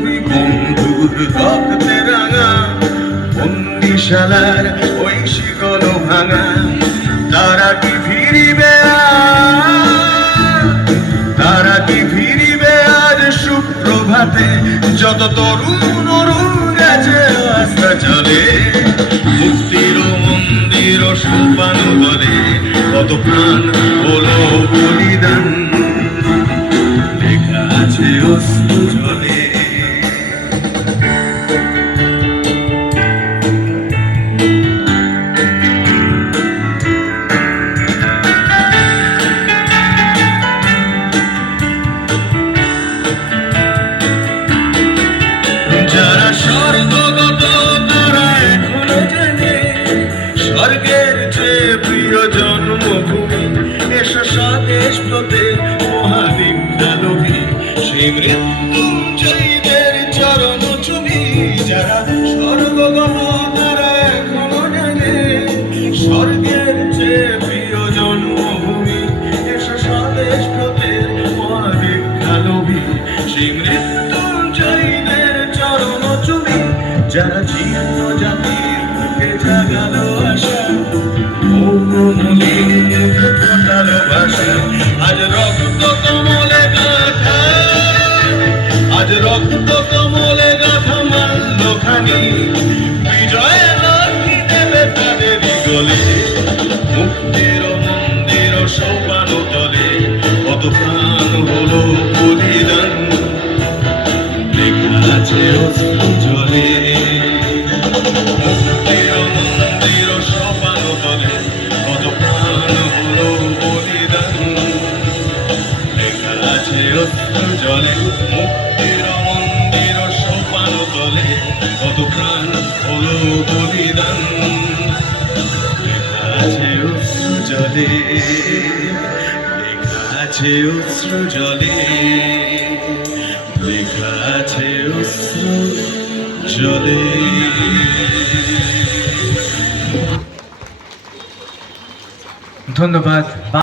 বন্ধুর রক্তে রাঙা বন্দিশালার ওই শিকল ভাঙা। তারা কি ফিরিবে তারা কি ফিরিবে আজ সুপ্রভাতে? যত তরুণ অরুণ গেছে রাস্তা চলে। মুক্তির মন্দির সোপান বলে কত প্রাণ জন্মভূমি এসো স্বদেশ প্রতে মহাদীপ্তালোভী সেই মৃত্যুঞ্জয়ীদের চরণ চুমি, যারা স্বর্গগত তারা এখনও জানে। স্বর্গের চেয়ে প্রিয় জন্মভূমি। এসো স্বদেশ প্রতে মহাদীপ্তালোভী সেই মৃত্যুঞ্জয়ীদের চরণ চুমি, যারা জীর্ণ জাতির জাগালো আছে জলে মন্দির সোপান তলে কত প্রাণ হলো বলিদান। লেখা আছে জলে মুক্তির মন্দির সোপান তলে কত প্রাণ হলো বলিদান। লেখা আছে জলে লেখা আছে অস্ত্র জলে জলে। ধন্যবাদ।